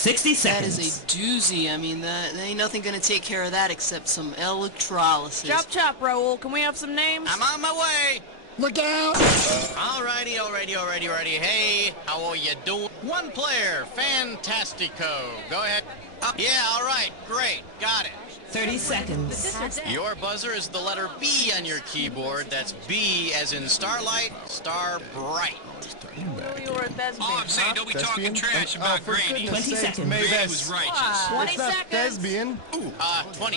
60 That seconds. is a doozy. I mean, there ain't nothing gonna take care of that except some electrolysis. Chop chop, Raoul. Can we have some names? I'm on my way. Look out! Alrighty. Hey, how are you doing? One player, Fantastico. Go ahead. Yeah, all right, great, got it. 30 seconds. Your buzzer is the letter B on your keyboard. That's B as in starlight, star bright. You were a thespian, All I'm saying, don't be talking trash about Grady. 20 seconds. Grady was righteous. 20 It's not seconds. thespian. 20.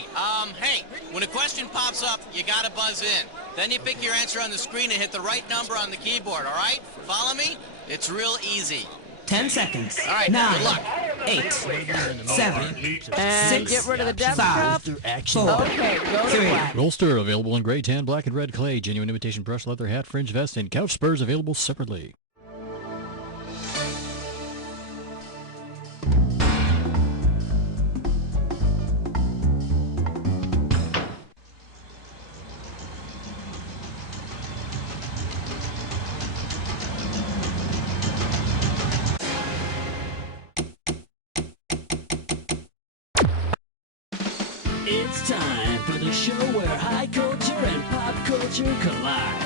Hey, when a question pops up, you gotta buzz in. Then you pick your answer on the screen and hit the right number on the keyboard, all right? Follow me? It's real easy. 10 seconds. All right, 9, good luck. 8, 7, And 6, get rid of the death 5, cup. 4, Okay, go to 3. black. Roll Stir available in gray, tan, black, and red clay. Genuine imitation brush, leather hat, fringe vest, and couch spurs available separately. It's time for the show where high culture and pop culture collide.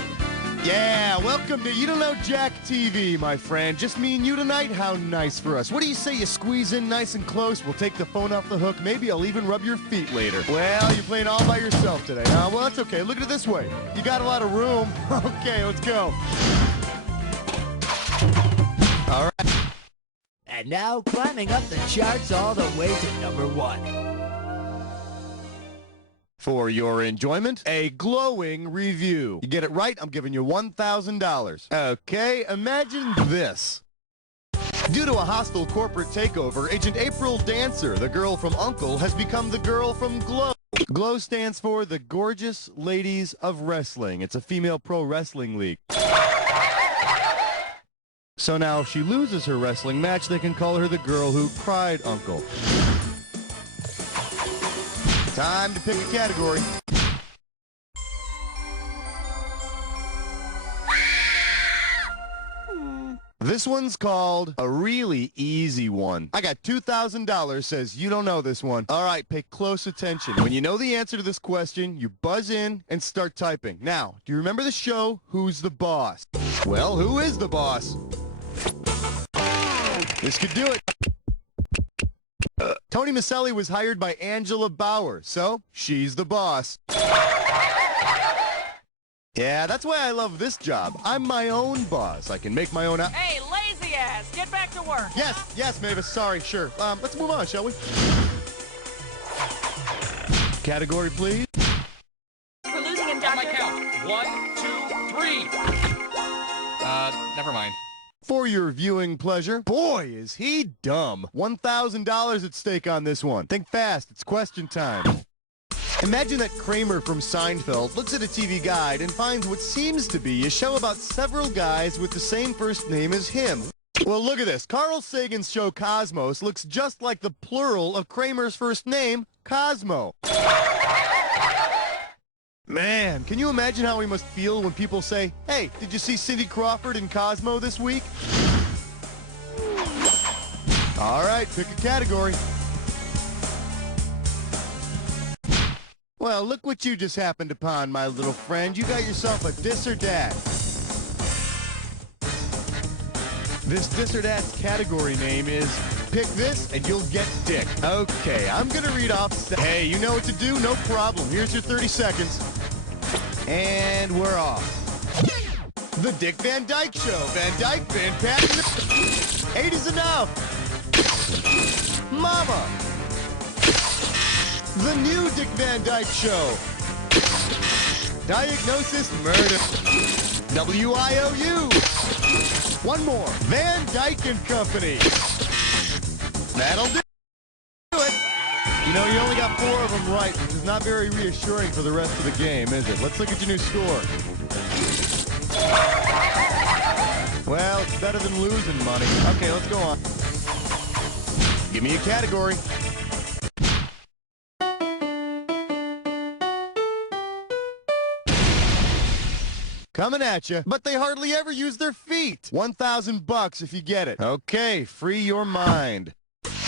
Yeah, welcome to You Don't Know Jack TV, my friend. Just me and you tonight? How nice for us. What do you say you squeeze in nice and close? We'll take the phone off the hook. Maybe I'll even rub your feet later. Well, you're playing all by yourself today, huh? Well, that's okay. Look at it this way. You got a lot of room. Okay, let's go. All right. And now climbing up the charts all the way to #1. For your enjoyment, a glowing review. You get it right, I'm giving you $1,000. Okay, imagine this. Due to a hostile corporate takeover, Agent April Dancer, the girl from Uncle, has become the girl from Glow. Glow stands for the Gorgeous Ladies of Wrestling. It's a female pro wrestling league. So now if she loses her wrestling match, they can call her the girl who cried Uncle. Time to pick a category. This one's called a really easy one. I got $2,000, says you don't know this one. All right, pay close attention. When you know the answer to this question, you buzz in and start typing. Now, do you remember the show, Who's the Boss? Well, who is the boss? This could do it. Tony Maselli was hired by Angela Bauer, so she's the boss. Yeah, that's why I love this job. I'm my own boss. I can make my own... Hey, lazy ass, get back to work. Yes, Mavis, sorry, sure. Let's move on, shall we? Category, please. We're losing him, On my Doctor. count. 1, 2, 3. Never mind. For your viewing pleasure, boy, is he dumb. $1,000 at stake on this one. Think fast, it's question time. Imagine that Kramer from Seinfeld looks at a TV guide and finds what seems to be a show about several guys with the same first name as him. Well, look at this. Carl Sagan's show Cosmos looks just like the plural of Kramer's first name, Cosmo. Man, can you imagine how we must feel when people say, hey, did you see Cindy Crawford in Cosmo this week? All right, pick a category. Well, look what you just happened upon, my little friend. You got yourself a dis or dat. This dis or dat's category name is pick this and you'll get dick. Okay, I'm gonna read off. Hey, you know what to do? No problem. Here's your 30 seconds. And we're off. The Dick Van Dyke Show. Van Dyke, Van Patten. 8 is enough. Mama. The new Dick Van Dyke Show. Diagnosis Murder. WIOU. One more. Van Dyke and Company. That'll do it. You know, you only got 4 of them right, which is not very reassuring for the rest of the game, is it? Let's look at your new score. Well, it's better than losing money. Okay, let's go on. Give me a category. Coming at you, but they hardly ever use their feet. $1,000 if you get it. Okay, free your mind.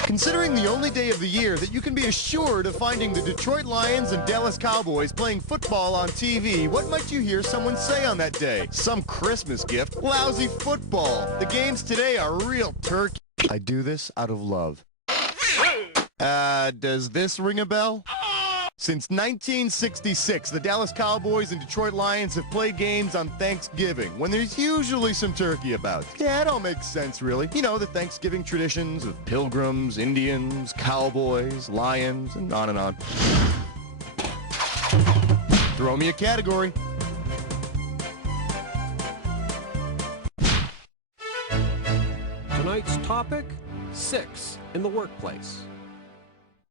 Considering the only day of the year that you can be assured of finding the Detroit Lions and Dallas Cowboys playing football on TV, what might you hear someone say on that day? Some Christmas gift? Lousy football. The games today are real turkey. I do this out of love. Does this ring a bell? Since 1966, the Dallas Cowboys and Detroit Lions have played games on Thanksgiving, when there's usually some turkey about. Yeah, it all makes sense, really. You know, the Thanksgiving traditions of pilgrims, Indians, cowboys, lions, and on and on. Throw me a category. Tonight's topic, 6 in the workplace.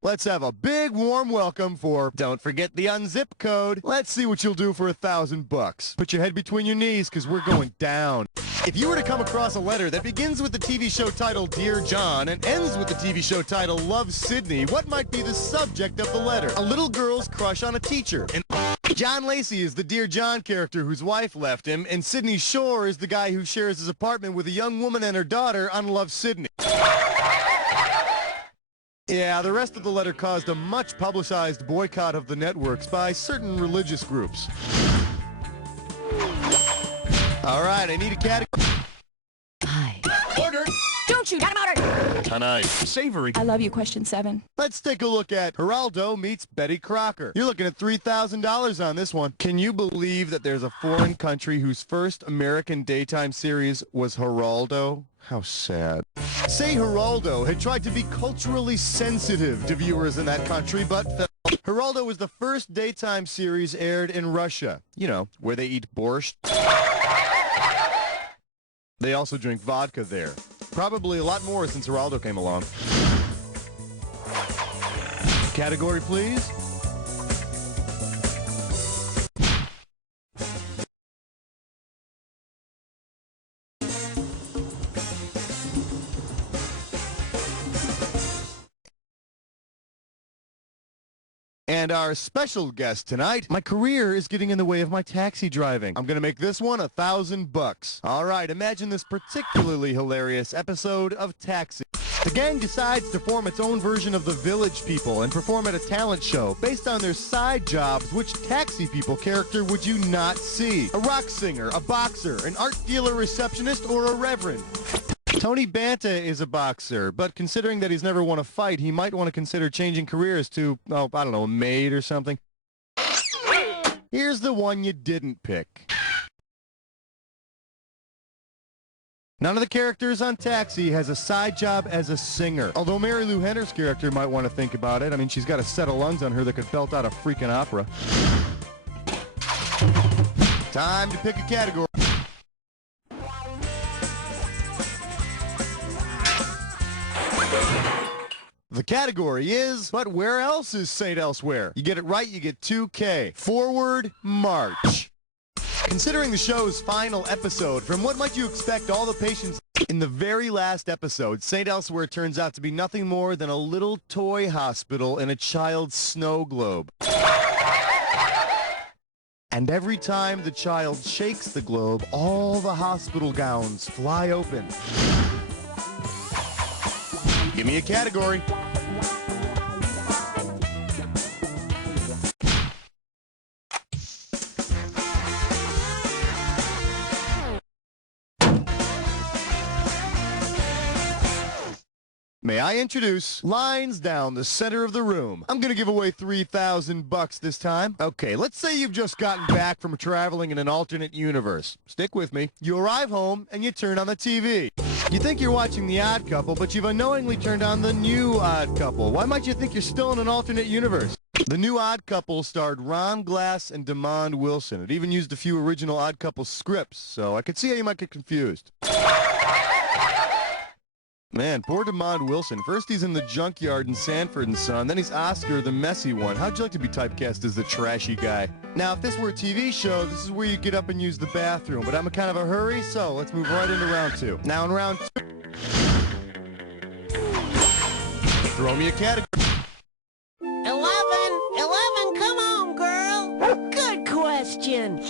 Let's have a big warm welcome for, don't forget the unzip code. Let's see what you'll do for $1,000. Put your head between your knees, because we're going down. If you were to come across a letter that begins with the TV show title Dear John and ends with the TV show title Love Sydney, what might be the subject of the letter? A little girl's crush on a teacher. And John Lacey is the Dear John character whose wife left him, and Sidney Shore is the guy who shares his apartment with a young woman and her daughter on Love Sydney. Yeah, the rest of the letter caused a much publicized boycott of the networks by certain religious groups. All right, I need a category. Hi. Order. Don't shoot. Got him ordered. Tonight. Savory. I love you, question 7. Let's take a look at Geraldo meets Betty Crocker. You're looking at $3,000 on this one. Can you believe that there's a foreign country whose first American daytime series was Geraldo? How sad. Say Geraldo had tried to be culturally sensitive to viewers in that country, but Geraldo was the first daytime series aired in Russia. You know, where they eat borscht. They also drink vodka there. Probably a lot more since Geraldo came along. Category, please. And our special guest tonight, my career is getting in the way of my taxi driving. I'm gonna make this one $1,000. All right, imagine this particularly hilarious episode of Taxi. The gang decides to form its own version of the Village People and perform at a talent show based on their side jobs. Which Taxi People character would you not see? A rock singer, a boxer, an art dealer receptionist, or a reverend? Tony Banta is a boxer, but considering that he's never won a fight, he might want to consider changing careers to, oh, I don't know, a maid or something. Here's the one you didn't pick. None of the characters on Taxi has a side job as a singer. Although Mary Lou Henner's character might want to think about it. I mean, she's got a set of lungs on her that could belt out a freaking opera. Time to pick a category. The category is, but where else is St. Elsewhere? You get it right, you get $2K. Forward March. Considering the show's final episode, from what might you expect all the patients in the very last episode, St. Elsewhere turns out to be nothing more than a little toy hospital in a child's snow globe. And every time the child shakes the globe, all the hospital gowns fly open. Give me a category. May I introduce lines down the center of the room. I'm going to give away $3,000 this time. Okay, let's say you've just gotten back from traveling in an alternate universe. Stick with me. You arrive home and you turn on the TV. You think you're watching The Odd Couple, but you've unknowingly turned on The New Odd Couple. Why might you think you're still in an alternate universe? The New Odd Couple starred Ron Glass and Demond Wilson. It even used a few original Odd Couple scripts, so I could see how you might get confused. Man, poor Demond Wilson. First he's in The Junkyard in Sanford & Son, then he's Oscar, the messy one. How'd you like to be typecast as the trashy guy? Now, if this were a TV show, this is where you get up and use the bathroom, but I'm in kind of a hurry, so let's move right into round 2. Now, in round 2... Throw me a category. 11, come on, girl. Good question.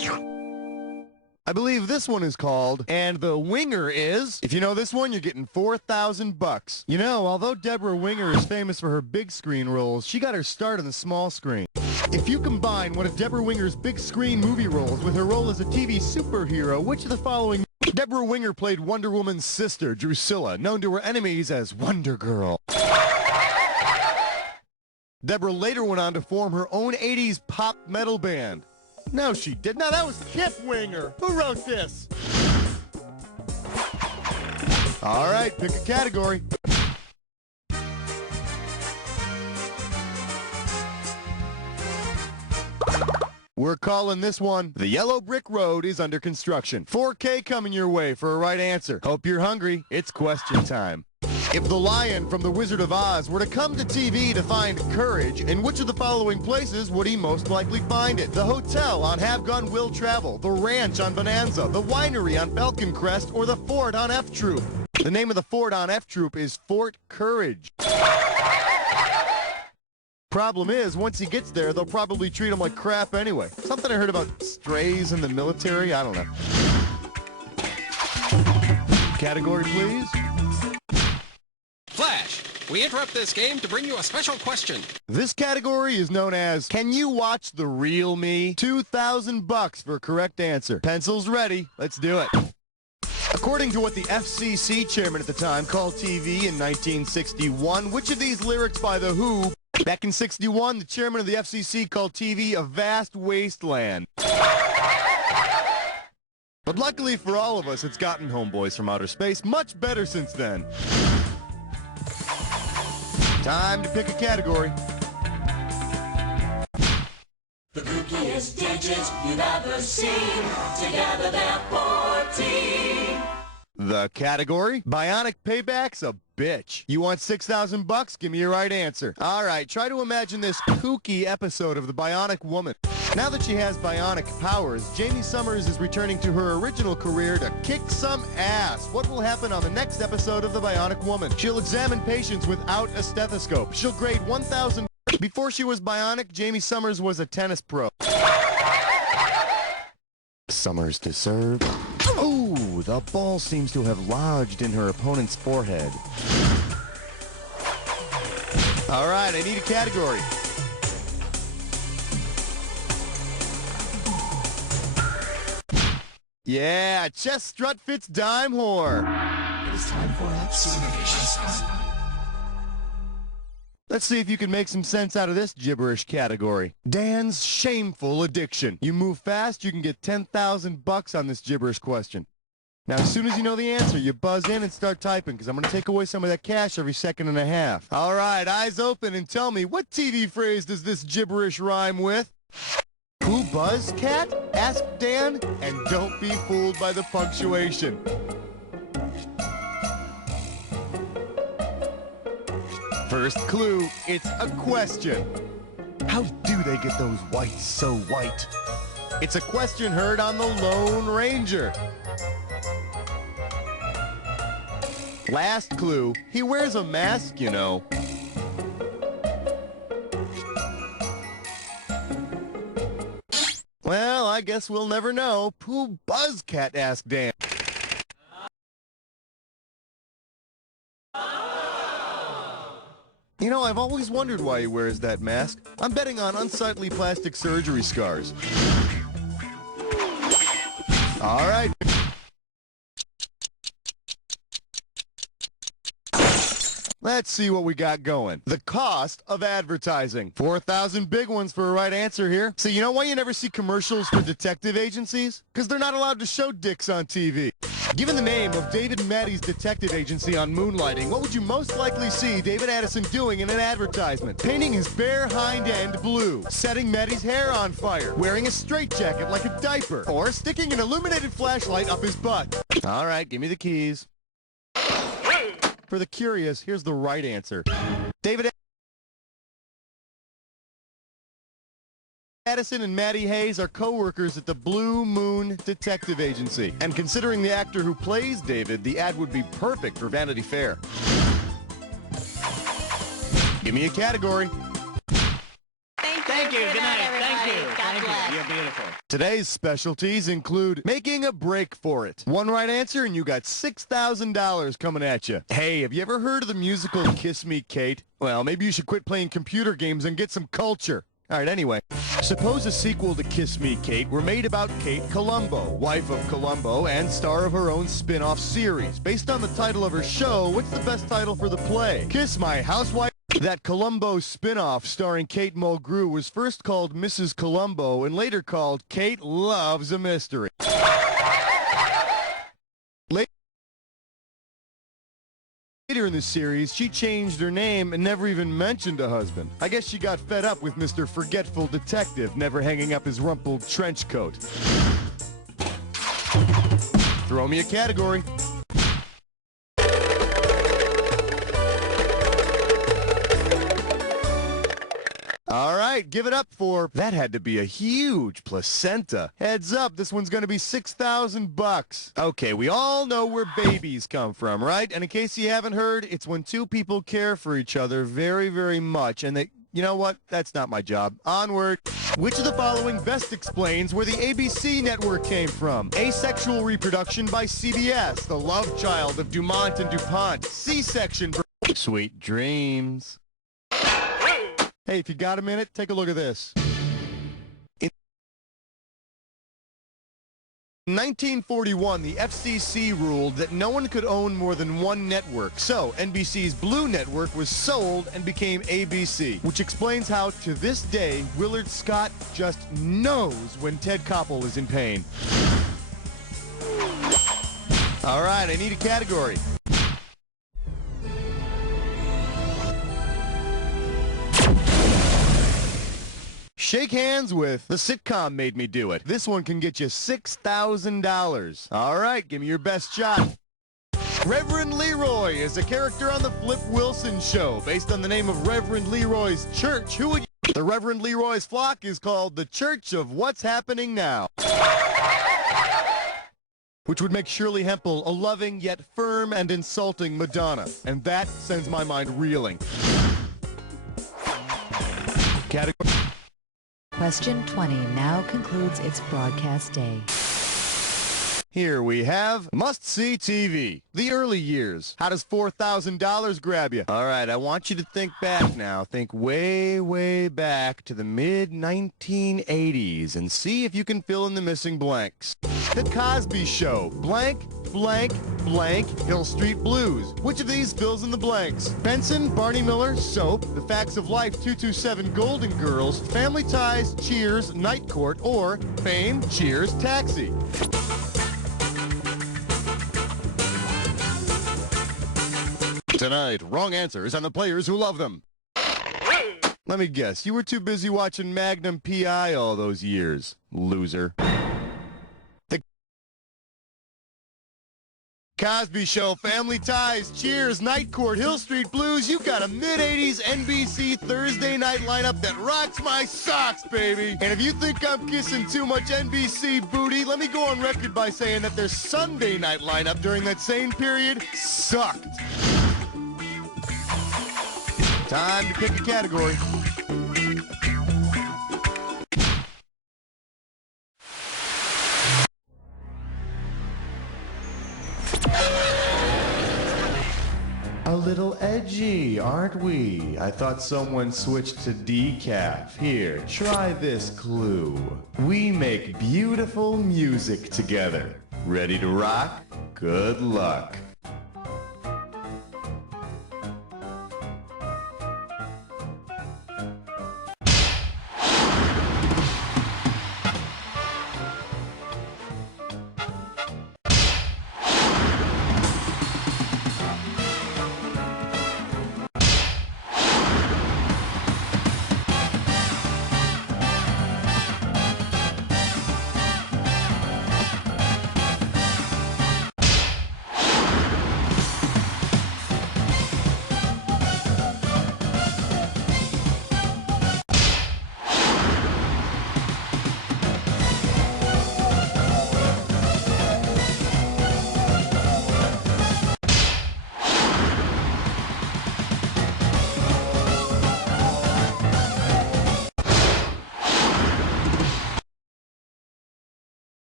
I believe this one is called, and the winger is, if you know this one, you're getting $4,000. You know, although Deborah Winger is famous for her big screen roles, she got her start on the small screen. If you combine one of Deborah Winger's big screen movie roles with her role as a TV superhero, which of the following... Deborah Winger played Wonder Woman's sister, Drusilla, known to her enemies as Wonder Girl. Deborah later went on to form her own 80s pop metal band. No, she did not. That was Kip Winger. Who wrote this? All right, pick a category. We're calling this one, The Yellow Brick Road is Under Construction. $4K coming your way for a right answer. Hope you're hungry. It's question time. If the lion from The Wizard of Oz were to come to TV to find courage, in which of the following places would he most likely find it? The hotel on Have Gun Will Travel, the ranch on Bonanza, the winery on Falcon Crest, or the fort on F Troop? The name of the fort on F Troop is Fort Courage. Problem is, once he gets there, they'll probably treat him like crap anyway. Something I heard about strays in the military, I don't know. Category, please. Flash, we interrupt this game to bring you a special question. This category is known as, Can You Watch the Real Me? $2,000 for a correct answer. Pencils ready. Let's do it. According to what the FCC chairman at the time called TV in 1961, which of these lyrics by The Who... Back in '61, the chairman of the FCC called TV a vast wasteland. But luckily for all of us, it's gotten Homeboys from Outer Space much better since then. Time to pick a category. The kookiest digits you've ever seen. Together they're 14. The category? Bionic Payback's a bitch. You want $6,000? Give me your right answer. All right, try to imagine this kooky episode of The Bionic Woman. Now that she has bionic powers, Jamie Summers is returning to her original career to kick some ass. What will happen on the next episode of The Bionic Woman? She'll examine patients without a stethoscope. She'll grade 1,000... Before she was bionic, Jamie Summers was a tennis pro. Summers to serve. Oh, the ball seems to have lodged in her opponent's forehead. All right, I need a category. Yeah, chest strut fits dime whore. It is time for Supervision. Let's see if you can make some sense out of this gibberish category. Dan's shameful addiction. You move fast, you can get $10,000 on this gibberish question. Now, as soon as you know the answer, you buzz in and start typing, because I'm going to take away some of that cash every second and a half. All right, eyes open and tell me, what TV phrase does this gibberish rhyme with? Who buzz, cat? Ask Dan, and don't be fooled by the punctuation. First clue, it's a question. How do they get those whites so white? It's a question heard on the Lone Ranger. Last clue, he wears a mask, you know. Well, I guess we'll never know. Who Buzzcat? Asked Dan. You know, I've always wondered why he wears that mask. I'm betting on unsightly plastic surgery scars. All right. Let's see what we got going. The cost of advertising. 4,000 big ones for a right answer here. So you know why you never see commercials for detective agencies? Because they're not allowed to show dicks on TV. Given the name of David Maddie's detective agency on Moonlighting, what would you most likely see David Addison doing in an advertisement? Painting his bare hind end blue, setting Maddie's hair on fire, wearing a straitjacket like a diaper, or sticking an illuminated flashlight up his butt. All right, give me the keys. For the curious, here's the right answer. David Addison and Maddie Hayes are co-workers at the Blue Moon Detective Agency. And considering the actor who plays David, the ad would be perfect for Vanity Fair. Give me a category. Thank you. Good night. Thank you. God bless. You you're beautiful. Today's specialties include making a break for it. One right answer and you got $6,000 coming at you. Hey, have you ever heard of the musical Kiss Me, Kate? Well, maybe you should quit playing computer games and get some culture. All right, anyway, suppose a sequel to Kiss Me, Kate were made about Kate Columbo, wife of Columbo and star of her own spin-off series. Based on the title of her show, what's the best title for the play? Kiss My Housewife? That Columbo spin-off starring Kate Mulgrew was first called Mrs. Columbo and later called Kate Loves a Mystery. Later in the series, she changed her name and never even mentioned a husband. I guess she got fed up with Mr. Forgetful Detective never hanging up his rumpled trench coat. Throw me a category. All right, give it up for... That had to be a huge placenta. Heads up, this one's gonna be $6,000. Okay, we all know where babies come from, right? And in case you haven't heard, it's when two people care for each other very, very much, and they... You know what? That's not my job. Onward. Which of the following best explains where the ABC network came from? Asexual reproduction by CBS, the love child of Dumont and DuPont. C-section. Sweet dreams. Hey, if you got a minute, take a look at this. In 1941, the FCC ruled that no one could own more than one network. So, NBC's Blue Network was sold and became ABC, which explains how, to this day, Willard Scott just knows when Ted Koppel is in pain. All right, I need a category. Shake hands with the sitcom Made Me Do It. This one can get you $6,000. All right, give me your best shot. Reverend Leroy is a character on the Flip Wilson Show, based on the name of Reverend Leroy's church. Who would you... The Reverend Leroy's flock is called the Church of What's Happening Now, which would make Shirley Hempel a loving yet firm and insulting Madonna. And that sends my mind reeling. Category. Question 20 now concludes its broadcast day. Here we have must-see TV. The early years. How does $4,000 grab you? All right, I want you to think back now. Think way, way back to the mid-1980s and see if you can fill in the missing blanks. The Cosby Show. Blank, blank, blank, Hill Street Blues. Which of these fills in the blanks? Benson, Barney Miller, Soap, The Facts of Life 227 Golden Girls, Family Ties, Cheers, Night Court, or Fame, Cheers, Taxi. Tonight, wrong answers and the players who love them. Let me guess, you were too busy watching Magnum P.I. all those years, loser. The Cosby Show, Family Ties, Cheers, Night Court, Hill Street Blues. You got a mid-80s NBC Thursday night lineup that rocks my socks, baby. And if you think I'm kissing too much NBC booty, let me go on record by saying that their Sunday night lineup during that same period sucked. Time to pick a category. A little edgy, aren't we? I thought someone switched to decaf. Here, try this clue. We make beautiful music together. Ready to rock? Good luck.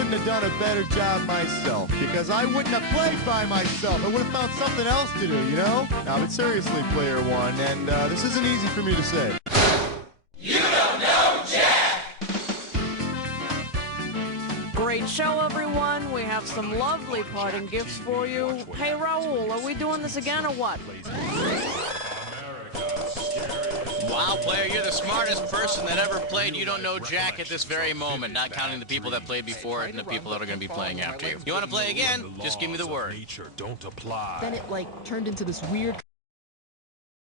couldn't have done a better job myself, because I wouldn't have played by myself. I would have found something else to do, you know? Now, but seriously, player one, and this isn't easy for me to say. You don't know Jack! Great show, everyone. We have some lovely parting gifts for you. Hey, Raul, are we doing this again or what? Wow, player, you're the smartest person that ever played You Don't Know Jack at this very moment, not counting the people that played before it and the people that are going to be playing after you. You want to play again? Just give me the word. Nature don't apply. Then it, like, turned into this weird